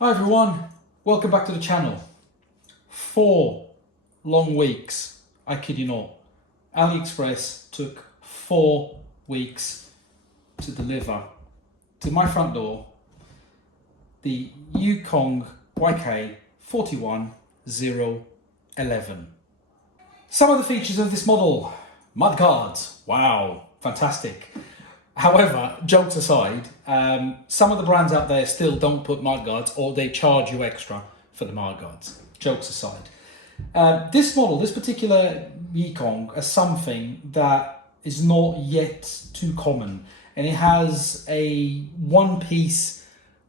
Hi everyone, welcome back to the channel. 4 long weeks, I kid you not. AliExpress took 4 weeks to deliver to my front door the Yikong YK41011. Some of the features of this model: mudguards, wow, fantastic. However, jokes aside, some of the brands out there still don't put mudguards, or they charge you extra for the mudguards. Jokes aside. This model, this particular Yikong, is something that is not yet too common, and it has a one-piece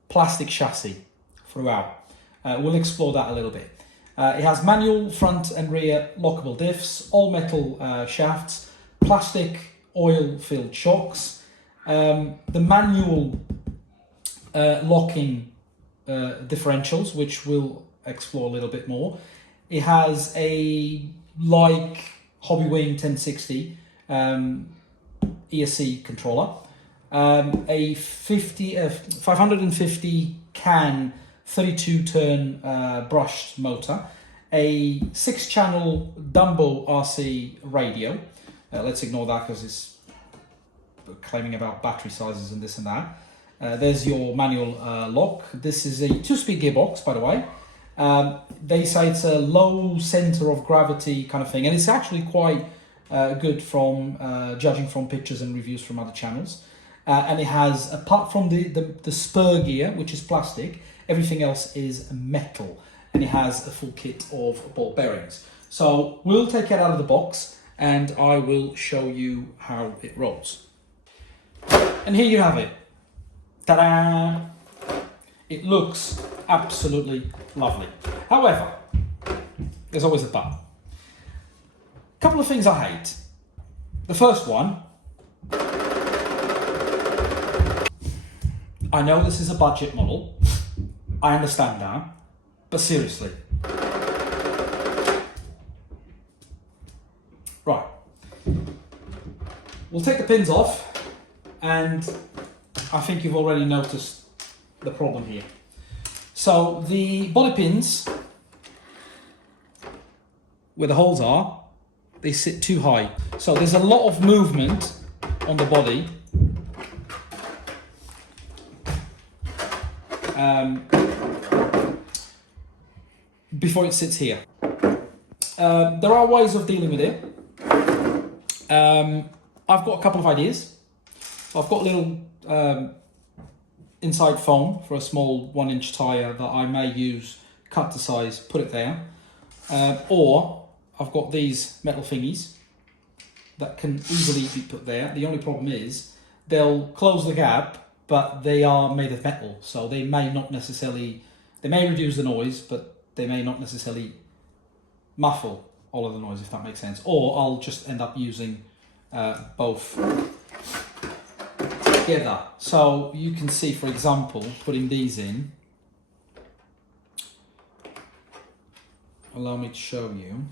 plastic chassis throughout. We'll explore that a little bit. It has manual front and rear lockable diffs, all metal shafts, plastic oil-filled shocks, the manual locking differentials, which we'll explore a little bit more. It has a Hobbywing 1060 ESC controller, a 550 can 32 turn brushed motor, a 6-channel Dumbo RC radio. Let's ignore that because it's claiming about battery sizes and this and that. There's your manual lock. This is a 2-speed gearbox, by the way. They say it's a low center of gravity kind of thing, and it's actually quite good from judging from pictures and reviews from other channels. And it has, apart from the spur gear, which is plastic, everything else is metal, and it has a full kit of ball bearings. So we'll take it out of the box and I will show you how it rolls. And here you have it. Ta-da! It looks absolutely lovely. However, there's always a but. A couple of things I hate. The first one, I know this is a budget model, I understand that, but seriously. Right. We'll take the pins off, and I think you've already noticed the problem here. So the body pins, where the holes are, they sit too high. So there's a lot of movement on the body. Before it sits here. There are ways of dealing with it. I've got a couple of ideas. I've got a little inside foam for a small 1-inch tyre that I may use, cut to size, put it there. Or I've got these metal thingies that can easily be put there. The only problem is they'll close the gap, but they are made of metal, so they may not necessarily, they may reduce the noise, but they may not necessarily muffle all of the noise, if that makes sense. Or I'll just end up using both together. So you can see, for example, putting these in. Allow me to show you.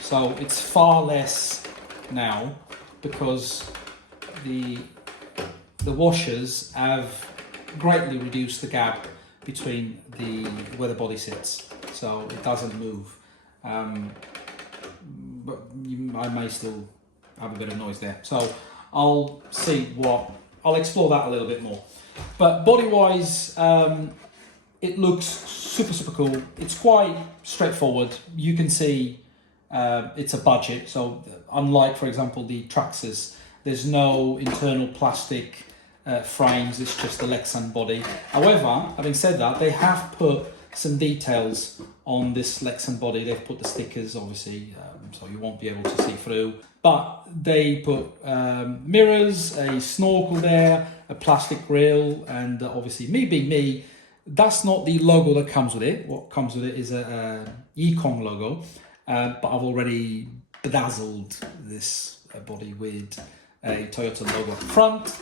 So it's far less now because the washers have greatly reduced the gap between where the body sits, so it doesn't move. But I may still have a bit of noise there. So I'll explore that a little bit more. But body-wise, it looks super cool. It's quite straightforward. You can see it's a budget. So unlike, for example, the Traxxas, there's no internal plastic frames. It's just the Lexan body. However, having said that, they have put some details on this Lexan body. They've put the stickers, obviously, so you won't be able to see through. But they put mirrors, a snorkel there, a plastic grill, and obviously, me being me, that's not the logo that comes with it. What comes with it is a Yikong logo, but I've already bedazzled this body with a Toyota logo at the front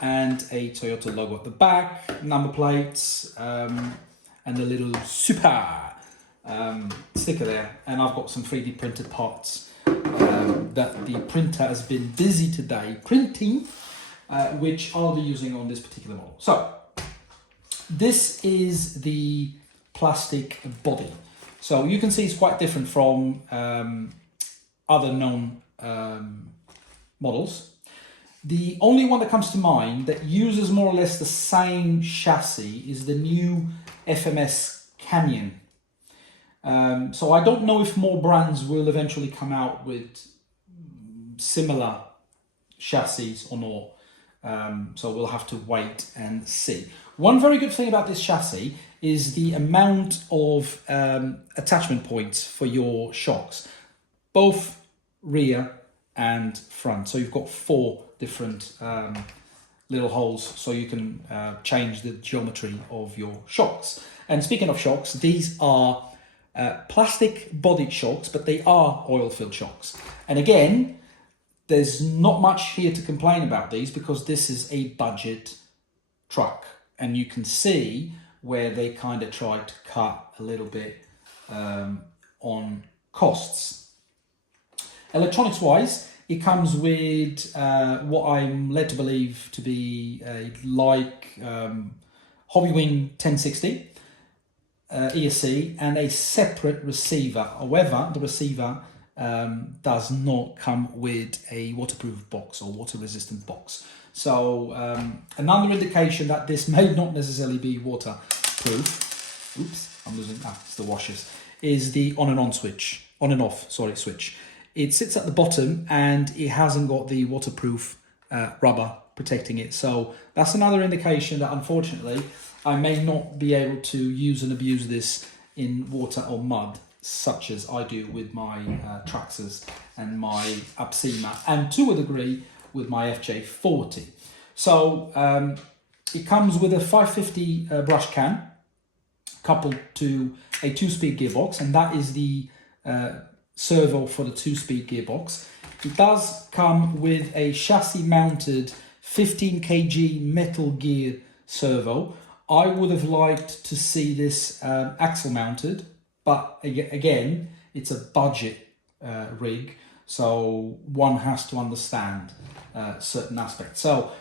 and a Toyota logo at the back, number plates, and a little super sticker there. And I've got some 3D printed parts that the printer has been busy today printing, which I'll be using on this particular model. So this is the plastic body. So you can see it's quite different from other known models. The only one that comes to mind that uses more or less the same chassis is the new FMS Canyon. So I don't know if more brands will eventually come out with similar chassis or not. So we'll have to wait and see. One very good thing about this chassis is the amount of attachment points for your shocks, both rear and front. So you've got 4 different little holes, so you can change the geometry of your shocks. And speaking of shocks, these are plastic bodied shocks, but they are oil-filled shocks. And again, there's not much here to complain about these because this is a budget truck, and you can see where they kind of tried to cut a little bit on costs. Electronics wise, it comes with what I'm led to believe to be a Hobbywing 1060 ESC and a separate receiver. However, the receiver does not come with a waterproof box or water resistant box. So another indication that this may not necessarily be waterproof, oops, I'm losing, it's the washers, is the on and on switch, on and off, sorry, switch. It sits at the bottom and it hasn't got the waterproof rubber protecting it. So that's another indication that unfortunately I may not be able to use and abuse this in water or mud, such as I do with my Traxxas and my Apsima, and to a degree with my FJ40. So it comes with a 550 brush can coupled to a 2-speed gearbox, and that is the servo for the 2-speed gearbox. It does come with a chassis mounted 15 kg metal gear servo. I would have liked to see this axle mounted, but again, it's a budget rig, so one has to understand certain aspects. So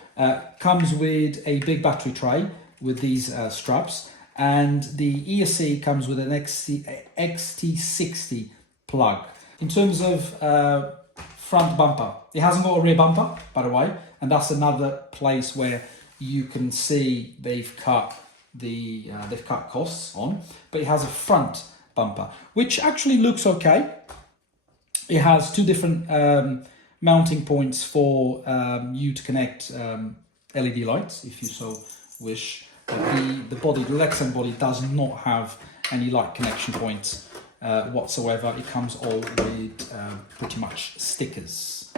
comes with a big battery tray with these straps, and the ESC comes with an XT60 plug. In terms of front bumper, it hasn't got a rear bumper, by the way, and that's another place where you can see they've cut costs on, but it has a front bumper, which actually looks okay. It has 2 different mounting points for you to connect LED lights, if you so wish. But the Lexan body does not have any light connection points whatsoever. It comes all with pretty much stickers.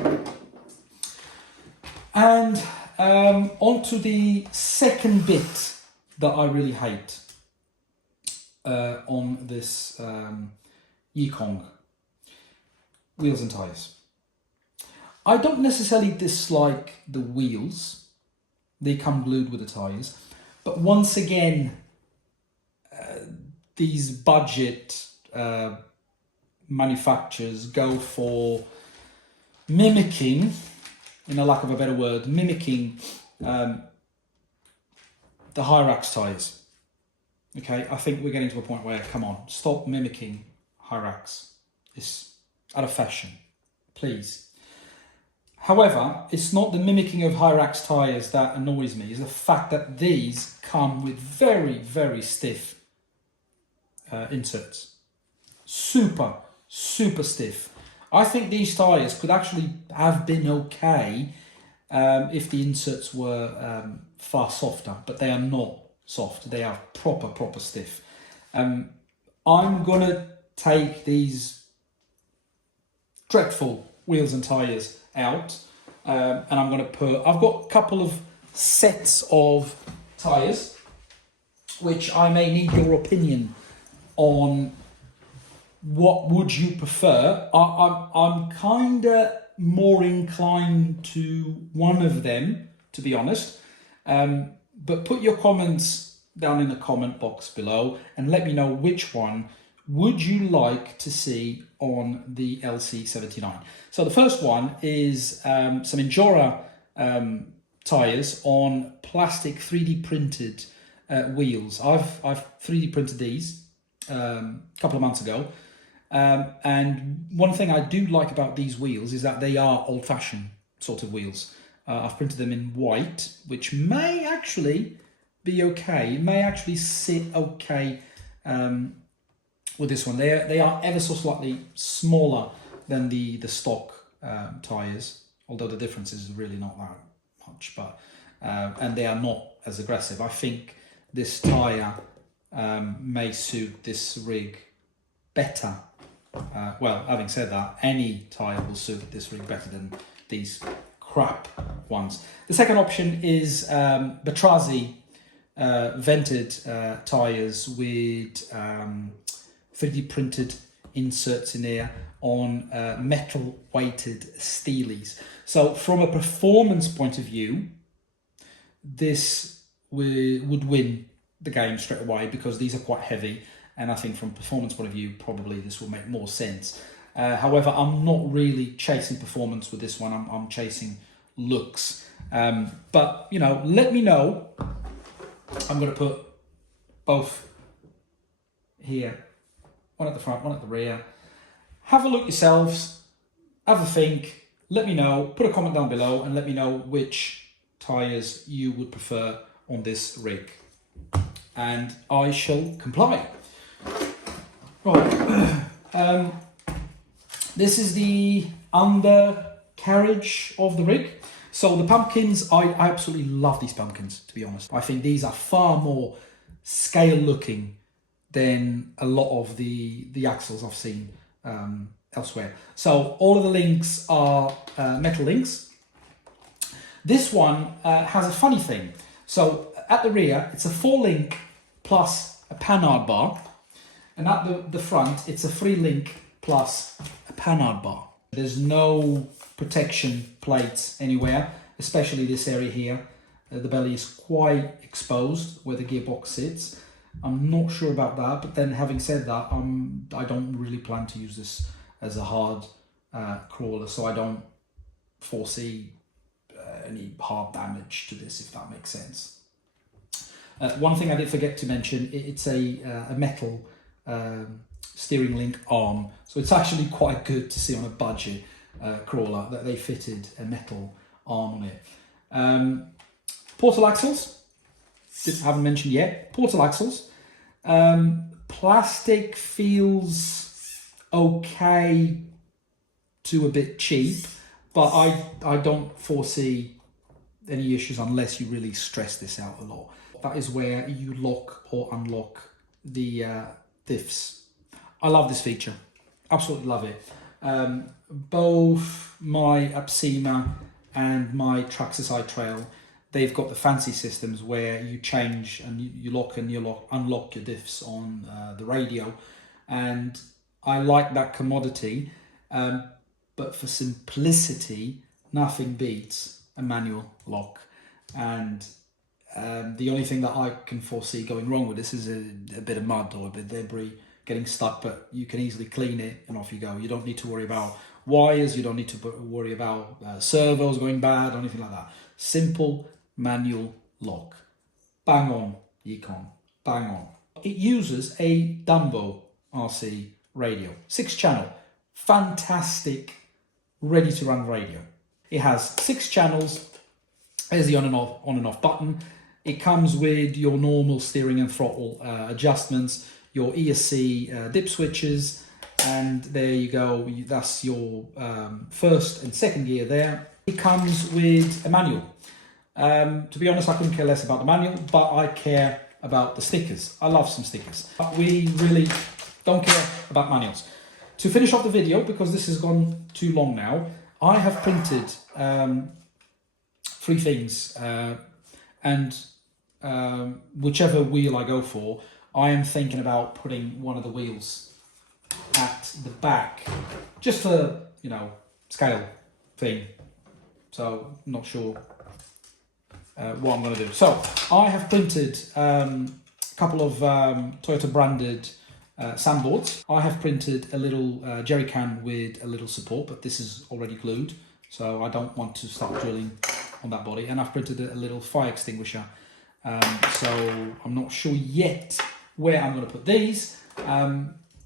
And onto the second bit that I really hate on this Yikong: wheels and tires. I don't necessarily dislike the wheels. They come glued with the tires. But once again, these budget manufacturers go for mimicking, in a lack of a better word, mimicking the Hyrax tires. Okay, I think we're getting to a point where, come on, stop mimicking Hyrax. It's out of fashion, please. However, it's not the mimicking of Hyrax tires that annoys me, it's the fact that these come with very, very stiff inserts. Super, super stiff. I think these tires could actually have been okay if the inserts were far softer, but they are not soft. They are proper stiff. I'm gonna take these dreadful wheels and tires out, and I'm gonna I've got a couple of sets of tires which I may need your opinion on. What would you prefer? I'm kind of more inclined to one of them, to be honest. But put your comments down in the comment box below and let me know which one would you like to see on the LC79. So the first one is some Injora tires on plastic 3D printed wheels. I've 3D printed these a couple of months ago, and one thing I do like about these wheels is that they are old-fashioned sort of wheels. I've printed them in white, which may actually be okay. It may actually sit okay with this one. They are ever so slightly smaller than the stock tyres, although the difference is really not that much. But and they are not as aggressive. I think this tyre may suit this rig better. Well, having said that, any tyre will suit this rig better than these crap ones. The second option is Batrazi vented tyres with 3D printed inserts in there on metal weighted steelies. So from a performance point of view, this would win the game straight away because these are quite heavy, and I think from a performance point of view probably this will make more sense. However, I'm not really chasing performance with this one. I'm chasing looks. But you know, let me know. I'm going to put both here, one at the front, one at the rear. Have a look yourselves, have a think, let me know, put a comment down below and let me know which tyres you would prefer on this rig. And I shall comply. Right, this is the undercarriage of the rig. So the pumpkins, I absolutely love these pumpkins, to be honest. I think these are far more scale looking than a lot of the axles I've seen elsewhere. So all of the links are metal links. This one has a funny thing. So at the rear, it's a 4-link plus a panhard bar. And at the front, it's a 3-link plus a panhard bar. There's no protection plates anywhere, especially this area here. The belly is quite exposed where the gearbox sits. I'm not sure about that, but then having said that, I don't really plan to use this as a hard crawler, so I don't foresee any hard damage to this, if that makes sense. One thing I did forget to mention, it's a metal steering link arm, so it's actually quite good to see on a budget crawler that they fitted a metal arm on it. Portal axles, haven't mentioned yet. Portal axles. Plastic feels okay to a bit cheap, but I don't foresee any issues unless you really stress this out a lot. That is where you lock or unlock the diffs. I love this feature, absolutely love it. Both my Apsima and my Traxxas iTrail, they've got the fancy systems where you change and you lock and unlock your diffs on the radio, and I like that commodity. But for simplicity, nothing beats a manual lock. And the only thing that I can foresee going wrong with this is a bit of mud or a bit of debris getting stuck, but you can easily clean it and off you go. You don't need to worry about wires, you don't need to worry about servos going bad or anything like that. Simple manual lock. Bang on, Yikong, bang on. It uses a Dumbo RC radio, 6-channel, fantastic, ready to run radio. It has 6 channels. There's the on and off button. It comes with your normal steering and throttle adjustments, your ESC dip switches, and there you go. That's your first and second gear there. It comes with a manual. To be honest, I couldn't care less about the manual, but I care about the stickers. I love some stickers. But we really don't care about manuals. To finish off the video, because this has gone too long now, I have printed 3 things, and whichever wheel I go for, I am thinking about putting one of the wheels at the back, just for, you know, scale thing. So I'm not sure what I'm going to do. So I have printed a couple of Toyota branded sandboards. I have printed a little jerry can with a little support, but this is already glued, so I don't want to start drilling on that body. And I've printed a little fire extinguisher So I'm not sure yet where I'm going to put these,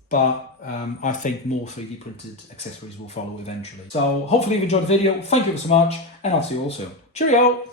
but I think more 3D printed accessories will follow eventually. So hopefully you've enjoyed the video. Thank you so much, and I'll see you all soon. Cheerio!